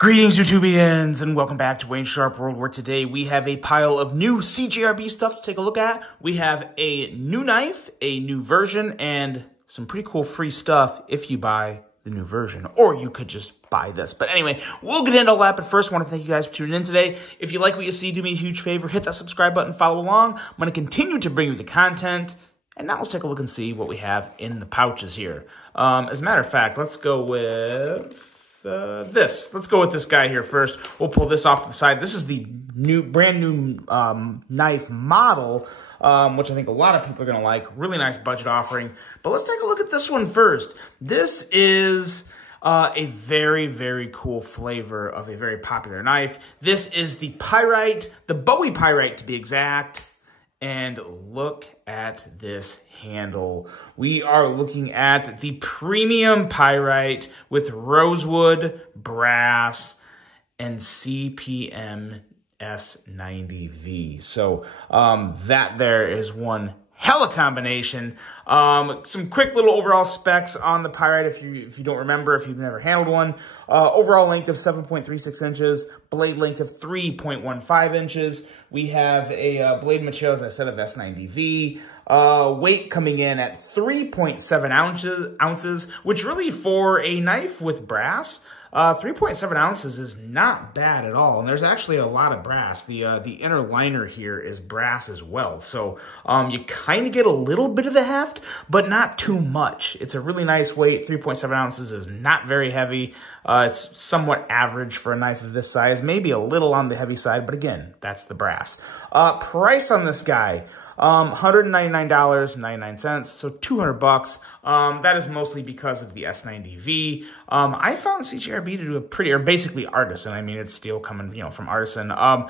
Greetings, YouTubians, and welcome back to Wayne Sharp World, where today we have a pile of new CJRB stuff to take a look at. We have a new knife, a new version, and some pretty cool free stuff if you buy the new version, or you could just buy this. But anyway, we'll get into all that, but first I want to thank you guys for tuning in today. If you like what you see, do me a huge favor, hit that subscribe button, follow along. I'm going to continue to bring you the content, and now let's take a look and see what we have in the pouches here. As a matter of fact, let's go with this. Let's go with this guy here first. We'll pull this off to the side. This is the brand new knife model, which I think a lot of people are going to like. Really nice budget offering. But let's take a look at this one first. This is a very, very cool flavor of a very popular knife. This is the Pyrite, the Bowie Pyrite to be exact. And look at this handle. We are looking at the premium Pyrite with rosewood, brass, and CPM S90V. So that there is one hella combination. Some quick little overall specs on the Pyrite if you don't remember, if you've never handled one. Overall length of 7.36 inches, blade length of 3.15 inches. We have a blade material, as I said, of S90V. Weight coming in at 3.7 ounces, which really for a knife with brass, 3.7 ounces is not bad at all. And there's actually a lot of brass. The inner liner here is brass as well. So you kind of get a little bit of the heft, but not too much. It's a really nice weight. 3.7 ounces is not very heavy. It's somewhat average for a knife of this size. Maybe a little on the heavy side, but again, that's the brass. Price on this guy. $199.99, so $200. That is mostly because of the S90V. I found CJRB to do a pretty, or basically Artisan. I mean, it's steel coming, from Artisan. I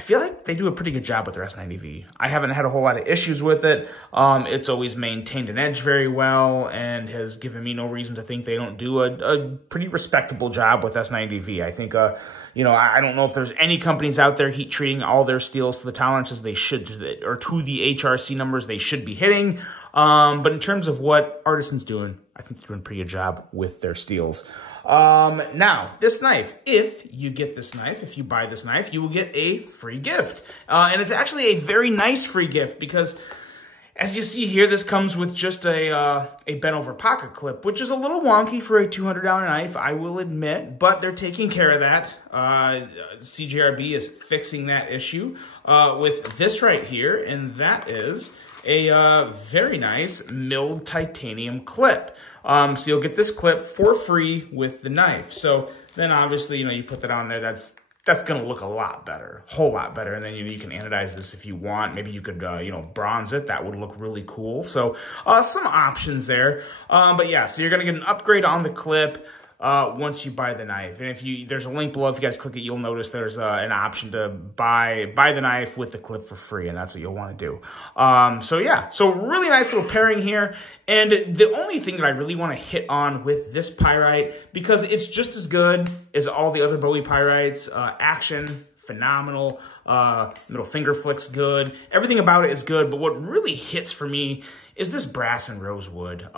feel like they do a pretty good job with their S90V. I haven't had a whole lot of issues with it. It's always maintained an edge very well and has given me no reason to think they don't do a pretty respectable job with S90V. I think, I don't know if there's any companies out there heat treating all their steels to the tolerances they should, or to the HRC numbers they should be hitting. But in terms of what Artisan's doing, I think they're doing a pretty good job with their steels. Now, this knife, if you get this knife, if you buy this knife, you will get a free gift. And it's actually a very nice free gift because, as you see here, this comes with just a bent-over pocket clip, which is a little wonky for a $200 knife, I will admit, but they're taking care of that. CJRB is fixing that issue with this right here, and that is a very nice milled titanium clip. So you'll get this clip for free with the knife. So then obviously, you put that on there, that's going to look a lot better, a whole lot better. And then, you can anodize this if you want. Maybe you could, bronze it. That would look really cool. So some options there. But yeah, so you're going to get an upgrade on the clip once you buy the knife. And there's a link below. If you guys click it, you'll notice there's an option to buy the knife with the clip for free, and that's what you'll want to do. So yeah, so really nice little pairing here. And the only thing that I really want to hit on with this Pyrite, because it's just as good as all the other Bowie Pyrites, action, phenomenal, middle finger flicks good, everything about it is good, but what really hits for me is this brass and rosewood.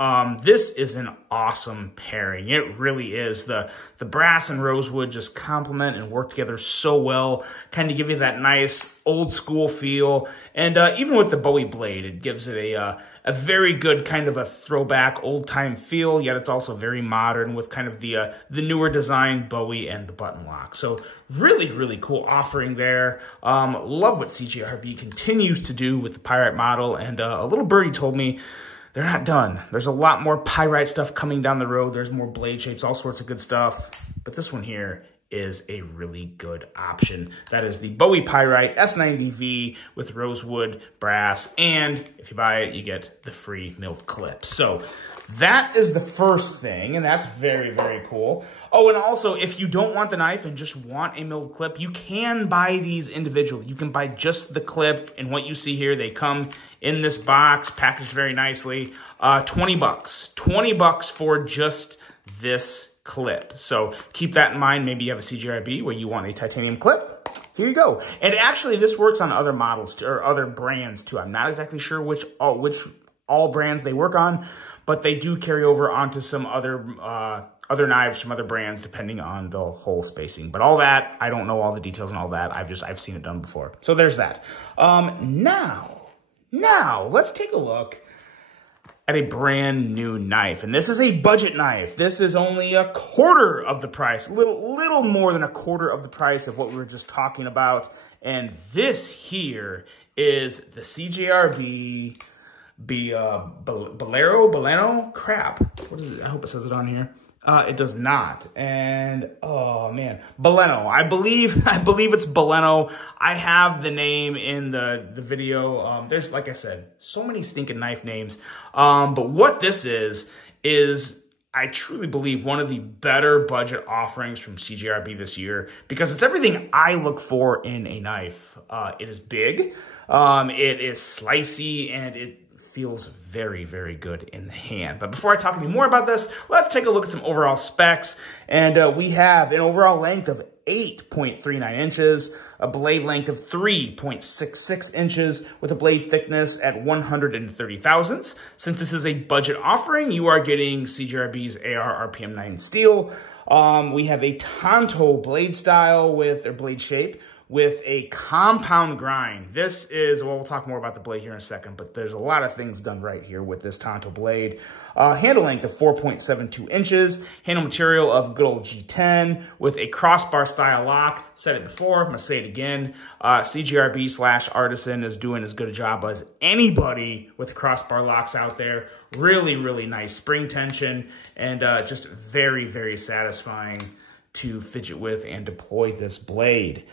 This is an awesome pairing. It really is. The brass and rosewood just complement and work together so well, kind of give you that nice old school feel. And even with the Bowie blade, it gives it a very good kind of a throwback old time feel, yet it's also very modern with kind of the newer design Bowie and the button lock. So really, really cool offering there. Love what CJRB continues to do with the Pyrite model. And a little birdie told me they're not done. There's a lot more Pyrite stuff coming down the road. There's more blade shapes, all sorts of good stuff. But this one here is a really good option. That is the Bowie Pyrite S90V with rosewood, brass, and if you buy it, you get the free milled clip. So that is the first thing, and that's very, very cool. Oh, and also, if you don't want the knife and just want a milled clip, you can buy these individually. You can buy just the clip, and what you see here, they come in this box, packaged very nicely. 20 bucks. 20 bucks for just this clip. So keep that in mind. Maybe you have a CJRB where you want a titanium clip. Here you go. And actually, this works on other models or other brands too. I'm not exactly sure which all brands they work on, but they do carry over onto some other knives from other brands depending on the hole spacing. But all that, I don't know all the details and all that. I've seen it done before. So there's that. Now let's take a look at a brand new knife. And this is a budget knife. This is only a quarter of the price, little more than a quarter of the price of what we were just talking about. And this here is the CJRB Baleno crap. What is it? I hope it says it on here. It does not. And oh man, Baleno. I believe it's Baleno. I have the name in the video. There's, like I said, so many stinking knife names. But what this is I truly believe one of the better budget offerings from CJRB this year, because it's everything I look for in a knife. It is big, it is slicey, and it feels very, very good in the hand. But before I talk any more about this, let's take a look at some overall specs. And we have an overall length of 8.39 inches, a blade length of 3.66 inches with a blade thickness at 130 thousandths. Since this is a budget offering, you are getting CJRB's AR RPM 9 steel. We have a Tonto blade style or blade shape with a compound grind. This is, well, we'll talk more about the blade here in a second, but there's a lot of things done right here with this Tonto blade. Handle length of 4.72 inches, handle material of good old G10 with a crossbar style lock. Said it before, I'm gonna say it again. CJRB/Artisan is doing as good a job as anybody with crossbar locks out there. Really, really nice spring tension, and just very, very satisfying to fidget with and deploy this blade.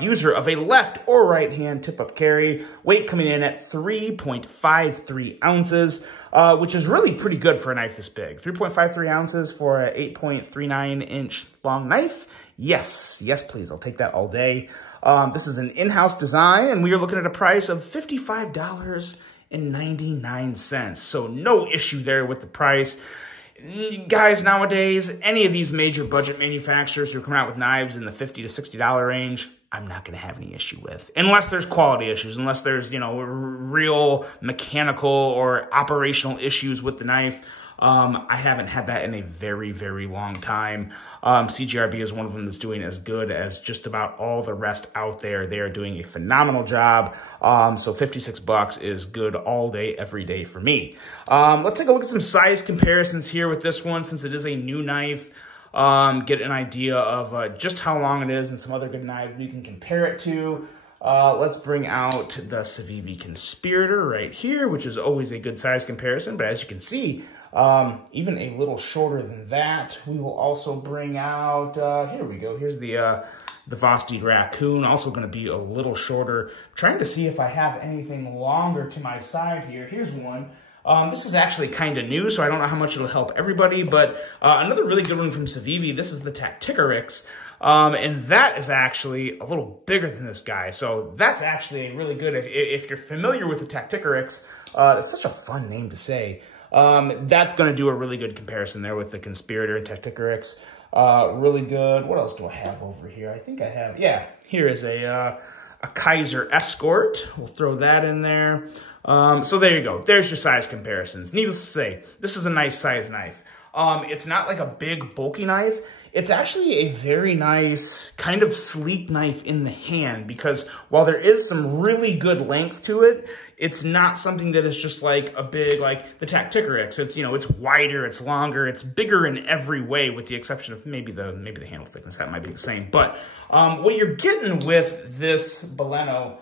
User of a left or right hand tip-up carry, weight coming in at 3.53 ounces, which is really pretty good for a knife this big. 3.53 ounces for an 8.39 inch long knife. Yes, please, I'll take that all day. This is an in-house design, and we are looking at a price of $55.99. So no issue there with the price. Guys, nowadays, any of these major budget manufacturers who are coming out with knives in the $50 to $60 range, I'm not going to have any issue with. Unless there's quality issues, unless there's, real mechanical or operational issues with the knife. I haven't had that in a very, very long time. CJRB is one of them that's doing as good as just about all the rest out there. They are doing a phenomenal job. So $56 is good all day, every day for me. Let's take a look at some size comparisons here with this one, since it is a new knife. Get an idea of just how long it is and some other good knives we can compare it to. Let's bring out the Civivi Conspirator right here, which is always a good size comparison. But as you can see, even a little shorter than that. We will also bring out, here we go. Here's the Vosteed Raccoon, also going to be a little shorter. I'm trying to see if I have anything longer to my side here. Here's one. This is actually kind of new, so I don't know how much it'll help everybody, but another really good one from Civivi, this is the Tacticarix, and that is actually a little bigger than this guy, so that's actually really good. If you're familiar with the Tacticarix, it's such a fun name to say. That's going to do a really good comparison there with the Conspirator and Tacticarix. Really good. What else do I have over here? I think I have, yeah, here is a Kaiser Escort. We'll throw that in there. So there you go. There's your size comparisons. Needless to say, this is a nice size knife. It's not like a big bulky knife. It's actually a very nice kind of sleek knife in the hand, because while there is some really good length to it, it's not something that is just like a big, like the Tacticarix. It's, it's wider, it's longer, it's bigger in every way, with the exception of maybe the handle thickness. That might be the same. But what you're getting with this Baleno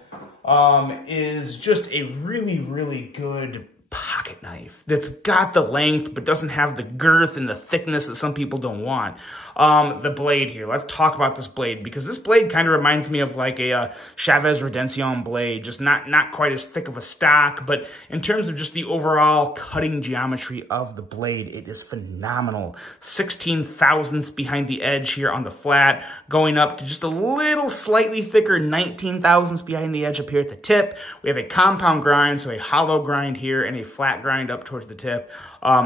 is just a really, really good pocket knife that's got the length but doesn't have the girth and the thickness that some people don't want. The blade here, let's talk about this blade, because this blade kind of reminds me of like a Chavez Redención blade, just not quite as thick of a stock, but in terms of just the overall cutting geometry of the blade, it is phenomenal. 16 thousandths behind the edge here on the flat, going up to just a little slightly thicker 19 thousandths behind the edge up here at the tip. We have a compound grind, so a hollow grind here and a flat grind up towards the tip.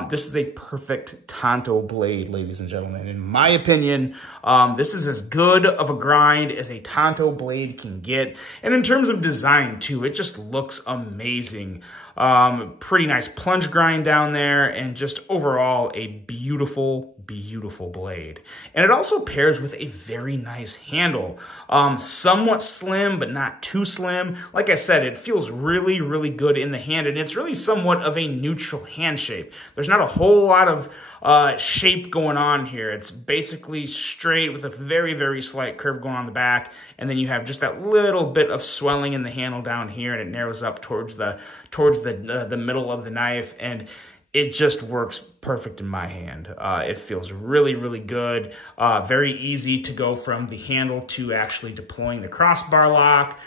This is a perfect Tonto blade, ladies and gentlemen. In my opinion, this is as good of a grind as a Tonto blade can get. And in terms of design, too, it just looks amazing. Pretty nice plunge grind down there, and just overall a beautiful, beautiful blade. And it also pairs with a very nice handle. Somewhat slim, but not too slim. Like I said, it feels really, really good in the hand, and it's really somewhat of a neutral hand shape. There's not a whole lot of shape going on here. It's basically straight with a very, very slight curve going on the back, and then you have just that little bit of swelling in the handle down here, and it narrows up towards the middle of the knife, and it just works perfect in my hand. It feels really, really good. Very easy to go from the handle to actually deploying the crossbar lock.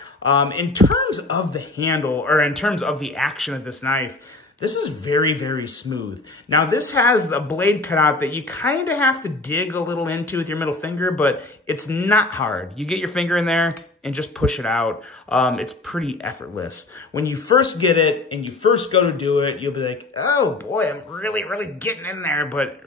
In terms of the handle, or in terms of the action of this knife, this is very, very smooth. Now, this has a blade cutout that you kind of have to dig a little into with your middle finger, but it's not hard. You get your finger in there and just push it out. It's pretty effortless. When you first get it and you first go to do it, you'll be like, oh boy, I'm really, really getting in there, but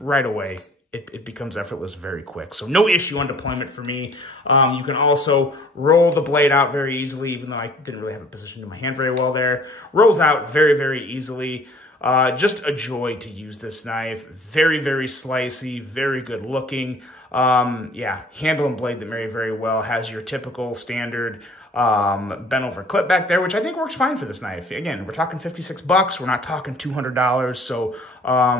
right away, it becomes effortless very quick. So no issue on deployment for me. You can also roll the blade out very easily, even though I didn't really have it positioned in my hand very well there. Rolls out very, very easily. Just a joy to use this knife. Very, very slicey, very good looking. Yeah, handle and blade that marry very well. Has your typical standard bent over clip back there, which I think works fine for this knife. Again, we're talking $56. We're not talking $200. So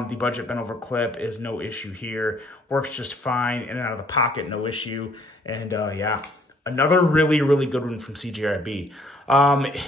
the budget bent over clip is no issue here. Works just fine in and out of the pocket, no issue. And yeah, another really, really good one from CJRB.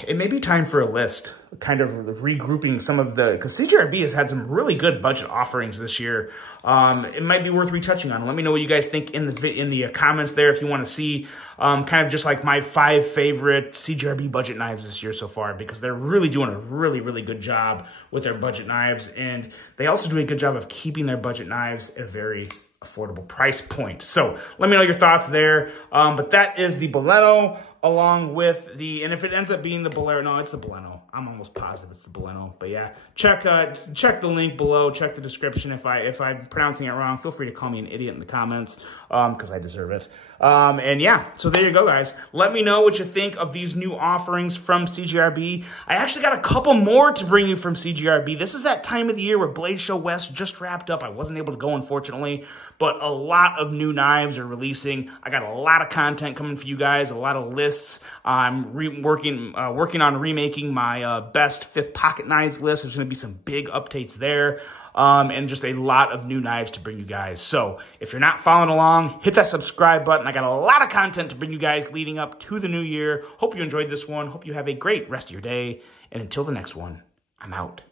It may be time for a list, kind of regrouping some of because CJRB has had some really good budget offerings this year. It might be worth retouching on. Let me know what you guys think in the comments there if you want to see kind of just like my 5 favorite CJRB budget knives this year so far, because they're really doing a really, really good job with their budget knives, and they also do a good job of keeping their budget knives at a very affordable price point. So let me know your thoughts there. But that is the Baleno, along with and if it ends up being the Bolero, no, it's the Baleno. I'm almost positive it's the Baleno. But yeah, check the link below, check the description. If I'm pronouncing it wrong, feel free to call me an idiot in the comments, because I deserve it. And yeah, so there you go, guys. Let me know what you think of these new offerings from CJRB. I actually got a couple more to bring you from CJRB. This is that time of the year where Blade Show West just wrapped up. I wasn't able to go, unfortunately, but a lot of new knives are releasing. I got a lot of content coming for you guys, a lot of lists. I'm working on remaking my best 5th pocket knife list. There's going to be some big updates there. And just a lot of new knives to bring you guys. So if you're not following along, hit that subscribe button. I got a lot of content to bring you guys leading up to the new year. Hope you enjoyed this one. Hope you have a great rest of your day. And until the next one, I'm out.